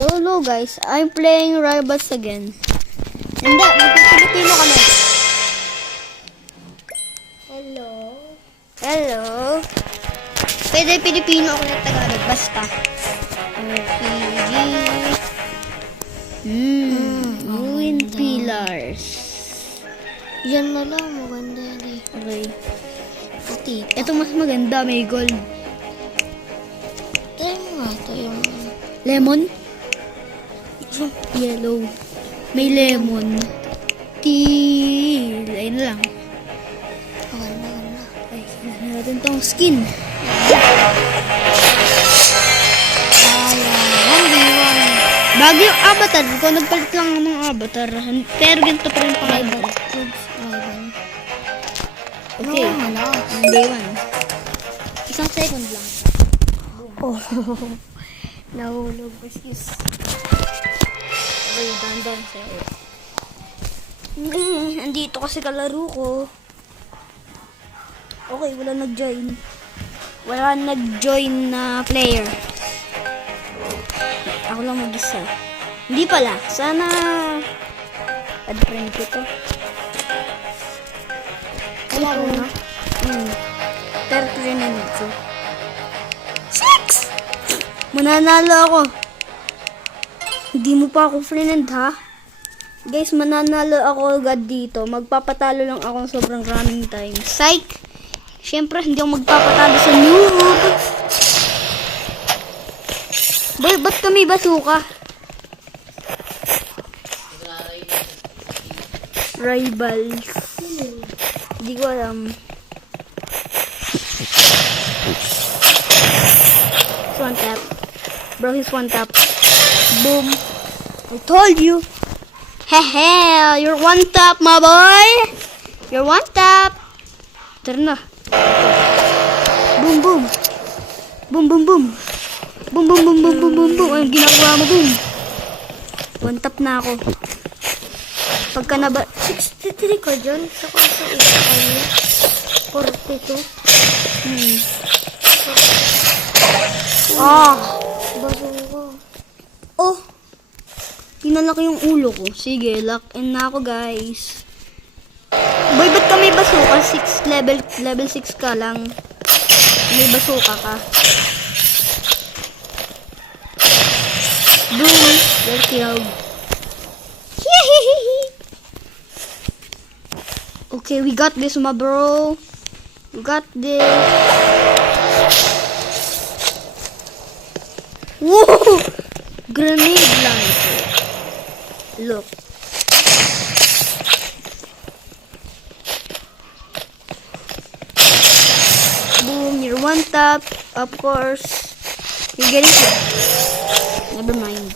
Hello guys, I'm playing Rivals again. Hindi, magpipilipino kami. Hello. Pwede Pilipino ako ng Tagalog, basta. RPG. Ruined Pillars. Yan na lang, maganda yan eh. Okay. Puti. Ito mas maganda, may gold. Try mo nga, ito yung... Lemon? Yellow. May lemon. Teal. Ayun na lang. Ganda. Ay, tignan natin tong skin. Bago yung avatar ko, nagpalit lang ng avatar. Pero ganito pa rin pangalan. Okay. Day 1. Isang second lang. Oh. Nahulog. Excuse. Okay, dandan sa'yo. Andito kasi kalaro ko. Okay, wala nag-join. Wala nag-join na player. Ako lang mag-isa. Hindi pala. Sana add friend ko to. Wala ko na. Pero friend ko. 6! Mananalo ako. Hindi mo pa ako friend, ha? Guys, mananalo ako agad dito. Magpapatalo lang ako sobrang raming time. Psych! Siyempre, hindi ako magpapatalo sa noob. Boy, ba't kami basuka? Rivals. Hindi ko alam. He's one tap. Bro, he's one tap. Boom. I told you. Hehe, you're one tap, my boy. You're one tap. Tara na. Boom, boom. Boom, boom, boom. Boom, boom, boom, boom, boom, boom, boom. Anong ginagawa mo, boom? One tap na ako. Pagka na ba... 63 ka dyan. Saka sa isa kanya. 42. Basuka. Oh! Pinalaki yung ulo ko. Sige, lock in na ako, guys. Boy, ba't ka may basuka? Level 6 ka lang. May basuka ka. Boom! You're killed. Okay, we got this, my bro. We got this. Whoa! Grenade launcher. Look. Boom, you're one tap. Of course. You're getting hit. Never mind.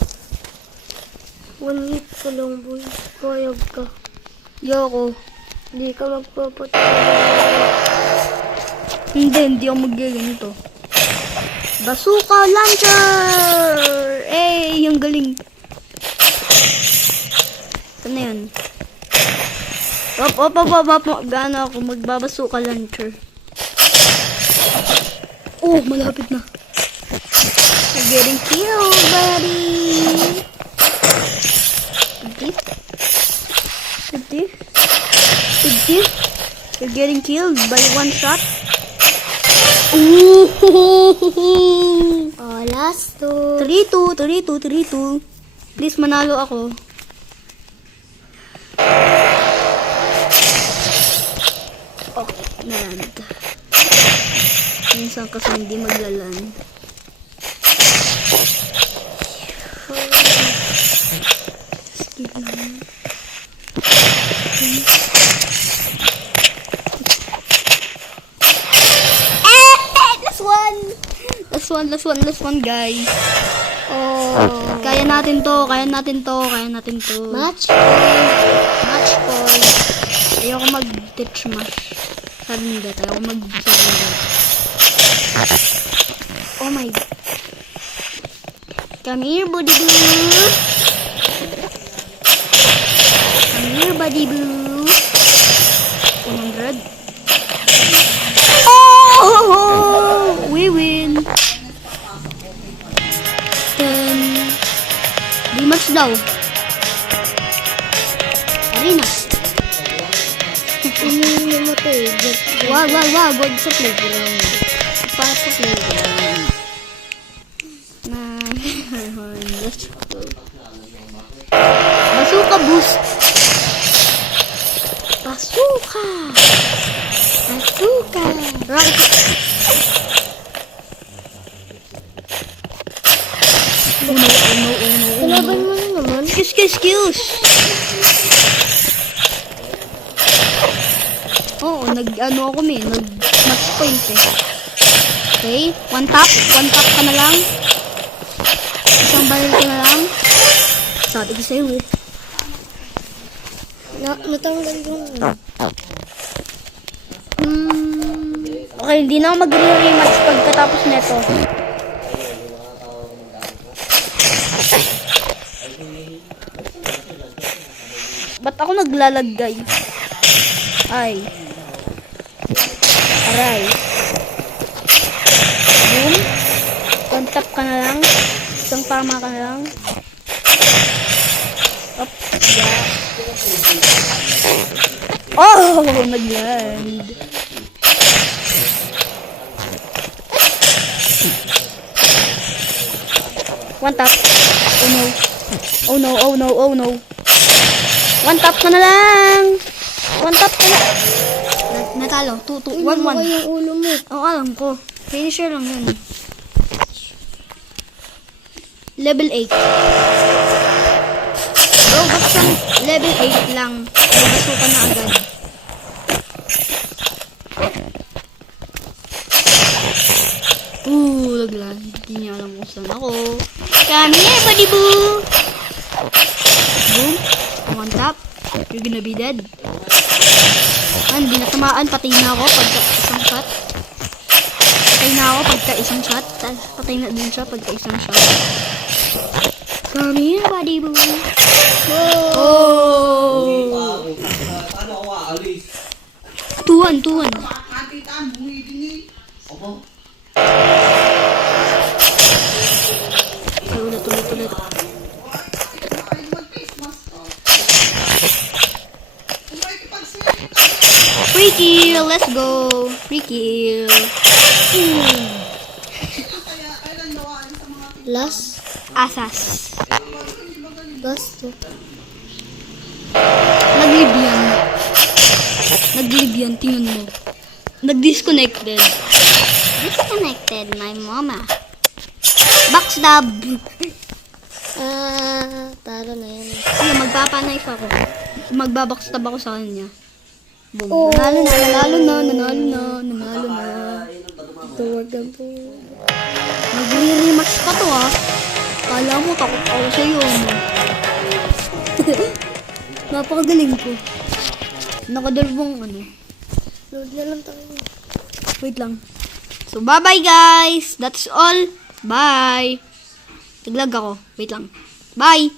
1 hit ka lang, boy. Kayag ka. Yoko. Hindi ka magpapatay. Hindi ako mag-ganito. Bazooka launcher! Eh, yung galing. Ito na yun. Op. Gano ako magbabasuka launcher. Oh, malapit na. I'm getting killed, buddy. 50. You're getting killed by one shot. Ooh! Oh, last two. 3-2. Please, manalo ako. Okay, naland. Minsan kasi hindi maglaland. Skip lang. Last one, guys. Oh. Kaya natin to. Match point. Ayoko mag-ditch mash. Sudden death. Ayoko mag-sudden death. Oh my God. Come here, buddy boo. Come here, buddy boo. 100. Oh! We win. 10. Rematch daw. Arena. Inino mo to eh. Wag. Wag sa playground. Para sa playground. Let's go. Bazooka boost. Bazooka. Rocket. Oh no. Kalaban mo na naman. Skills. Oo, nag-match point eh. Okay, one tap ka na lang. Isang barrel ka na lang. Sabi ko sa'yo eh. Natanggal yung Okay, hindi na ako magre-rematch pagkatapos neto. Ba't ako naglalagay? Ay. Aray. Boom. One tap ka na lang. Isang tama ka na lang. Up. Yeah. Oh! Nag-land. One tap. Oh no. One tap ka na lang. Natalo. 2-1-1. yung ulo mo. Oo, alam ko. Finisher lang yun. Level 8. Bro, ba't siyang level 8 lang? Nabasukan na agad. Laglan. Hindi niya alam kung saan ako. Come here, buddy boo! Boom. One tap. You're gonna be dead. Hindi na tamaan. Patay na ako pagka isang shot. Tapos patay na din siya pagka isang shot. Come here, buddy boo. Oh! 2-1. Ay, ulit. Free kill, let's go. Free kill. Last Asas. to. Naglive yan, tingnan mo. Nag-disconnected. Disconnected, my mama. Backstab. Talo na yan. Sige, magpapa-knife ako. Magbabackstab ako sa kanya. Boom. Oh. Nanalo na. Tuwag ang po. Magre-rematch pa to ah. Kala mo takot ako sa'yo. No? Napakagaling ko. Nakadalawang Load na lang tayo. Wait lang. So, bye-bye guys. That's all. Bye. Naglag ako. Wait lang. Bye.